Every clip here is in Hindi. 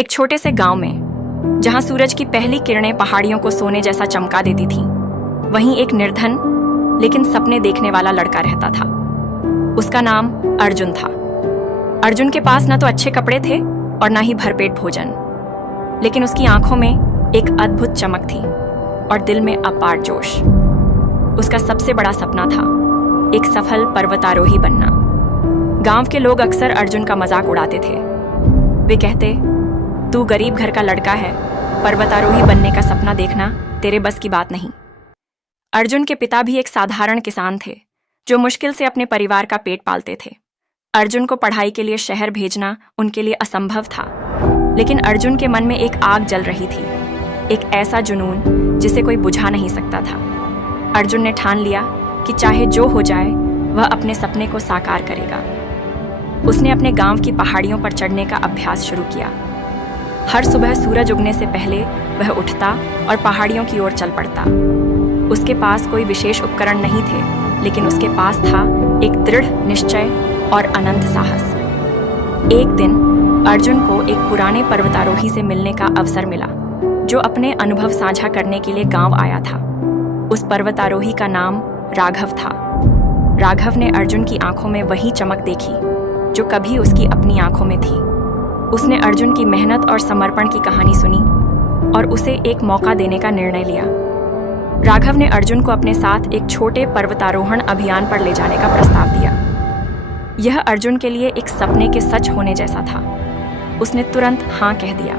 एक छोटे से गांव में, जहां सूरज की पहली किरणें पहाड़ियों को सोने जैसा चमका देती थीं, वहीं एक निर्धन लेकिन सपने देखने वाला लड़का रहता था। उसका नाम अर्जुन था। अर्जुन के पास न तो अच्छे कपड़े थे और न ही भरपेट भोजन, लेकिन उसकी आंखों में एक अद्भुत चमक थी और दिल में अपार जोश। उसका सबसे बड़ा सपना था एक सफल पर्वतारोही बनना। गांव के लोग अक्सर अर्जुन का मजाक उड़ाते थे। वे कहते, तू गरीब घर का लड़का है, पर्वतारोही बनने का सपना देखना तेरे बस की बात नहीं। अर्जुन के पिता भी एक साधारण किसान थे, जो मुश्किल से अपने परिवार का पेट पालते थे। अर्जुन को पढ़ाई के लिए शहर भेजना उनके लिए असंभव था, लेकिन अर्जुन के मन में एक आग जल रही थी, एक ऐसा जुनून जिसे कोई बुझा नहीं सकता था। अर्जुन ने ठान लिया कि चाहे जो हो जाए, वह अपने सपने को साकार करेगा। उसने अपने गांव की पहाड़ियों पर चढ़ने का अभ्यास शुरू किया। हर सुबह सूरज उगने से पहले वह उठता और पहाड़ियों की ओर चल पड़ता। उसके पास कोई विशेष उपकरण नहीं थे, लेकिन उसके पास था एक दृढ़ निश्चय और अनंत साहस। एक दिन अर्जुन को एक पुराने पर्वतारोही से मिलने का अवसर मिला, जो अपने अनुभव साझा करने के लिए गांव आया था। उस पर्वतारोही का नाम राघव था। राघव ने अर्जुन की आंखों में वही चमक देखी जो कभी उसकी अपनी आंखों में थी। उसने अर्जुन की मेहनत और समर्पण की कहानी सुनी और उसे एक मौका देने का निर्णय लिया। राघव ने अर्जुन को अपने साथ एक छोटे पर्वतारोहण अभियान पर ले जाने का प्रस्ताव दिया। यह अर्जुन के लिए एक सपने के सच होने जैसा था। उसने तुरंत हाँ कह दिया।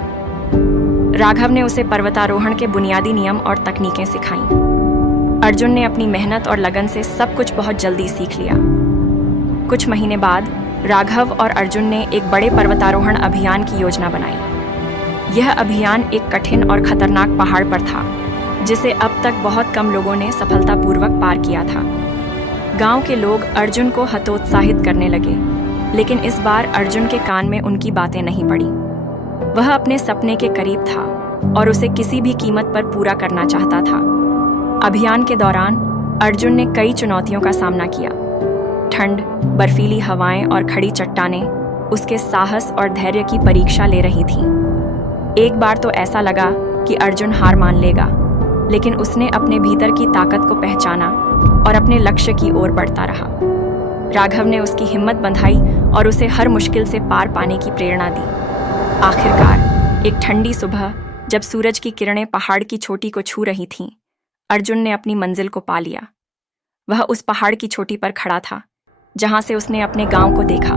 राघव ने उसे पर्वतारोहण के बुनियादी नियम और तकनीकें सिखाईं। अर्जुन ने अपनी मेहनत और लगन से सब कुछ बहुत जल्दी सीख लिया। कुछ महीने बाद राघव और अर्जुन ने एक बड़े पर्वतारोहण अभियान की योजना बनाई। यह अभियान एक कठिन और खतरनाक पहाड़ पर था, जिसे अब तक बहुत कम लोगों ने सफलतापूर्वक पार किया था। गांव के लोग अर्जुन को हतोत्साहित करने लगे, लेकिन इस बार अर्जुन के कान में उनकी बातें नहीं पड़ी। वह अपने सपने के करीब था और उसे किसी भी कीमत पर पूरा करना चाहता था। अभियान के दौरान अर्जुन ने कई चुनौतियों का सामना किया। ठंड, बर्फीली हवाएं और खड़ी चट्टानें उसके साहस और धैर्य की परीक्षा ले रही थीं। एक बार तो ऐसा लगा कि अर्जुन हार मान लेगा, लेकिन उसने अपने भीतर की ताकत को पहचाना और अपने लक्ष्य की ओर बढ़ता रहा। राघव ने उसकी हिम्मत बंधाई और उसे हर मुश्किल से पार पाने की प्रेरणा दी। आखिरकार एक ठंडी सुबह, जब सूरज की किरणें पहाड़ की चोटी को छू रही थीं, अर्जुन ने अपनी मंजिल को पा लिया। वह उस पहाड़ की चोटी पर खड़ा था, जहां से उसने अपने गांव को देखा।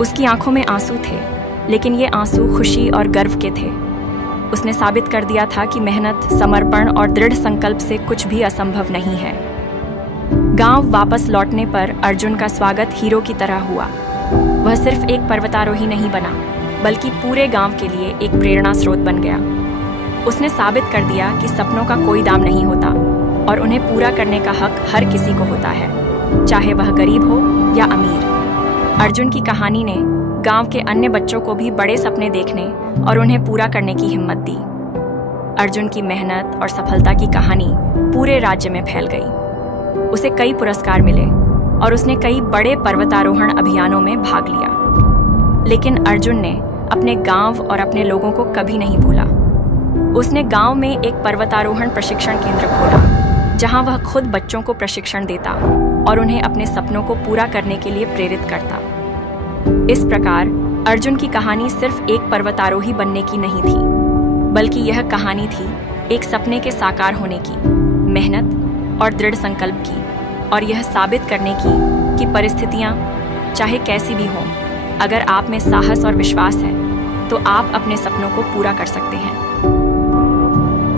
उसकी आंखों में आंसू थे, लेकिन ये आंसू खुशी और गर्व के थे। उसने साबित कर दिया था कि मेहनत, समर्पण और दृढ़ संकल्प से कुछ भी असंभव नहीं है। गांव वापस लौटने पर अर्जुन का स्वागत हीरो की तरह हुआ। वह सिर्फ एक पर्वतारोही नहीं बना, बल्कि पूरे गांव के लिए एक प्रेरणा स्रोत बन गया। उसने साबित कर दिया कि सपनों का कोई दाम नहीं होता और उन्हें पूरा करने का हक हर किसी को होता है, चाहे वह गरीब हो या अमीर। अर्जुन की कहानी ने गांव के अन्य बच्चों को भी बड़े सपने देखने और उन्हें पूरा करने की हिम्मत दी। अर्जुन की मेहनत और सफलता की कहानी पूरे राज्य में फैल गई। उसे कई पुरस्कार मिले और उसने कई बड़े पर्वतारोहण अभियानों में भाग लिया। लेकिन अर्जुन ने अपने गांव और अपने लोगों को कभी नहीं भूला। उसने गांव में एक पर्वतारोहण प्रशिक्षण केंद्र खोला, जहां वह खुद बच्चों को प्रशिक्षण देता और उन्हें अपने सपनों को पूरा करने के लिए प्रेरित करता। इस प्रकार अर्जुन की कहानी सिर्फ एक पर्वतारोही बनने की नहीं थी, बल्कि यह कहानी थी एक सपने के साकार होने की, मेहनत और दृढ़ संकल्प की, और यह साबित करने की कि परिस्थितियां चाहे कैसी भी हों, अगर आप में साहस और विश्वास है तो आप अपने सपनों को पूरा कर सकते हैं।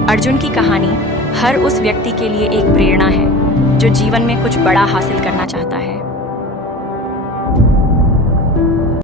अर्जुन की कहानी हर उस व्यक्ति के लिए एक प्रेरणा है जो जीवन में कुछ बड़ा हासिल करना चाहता है।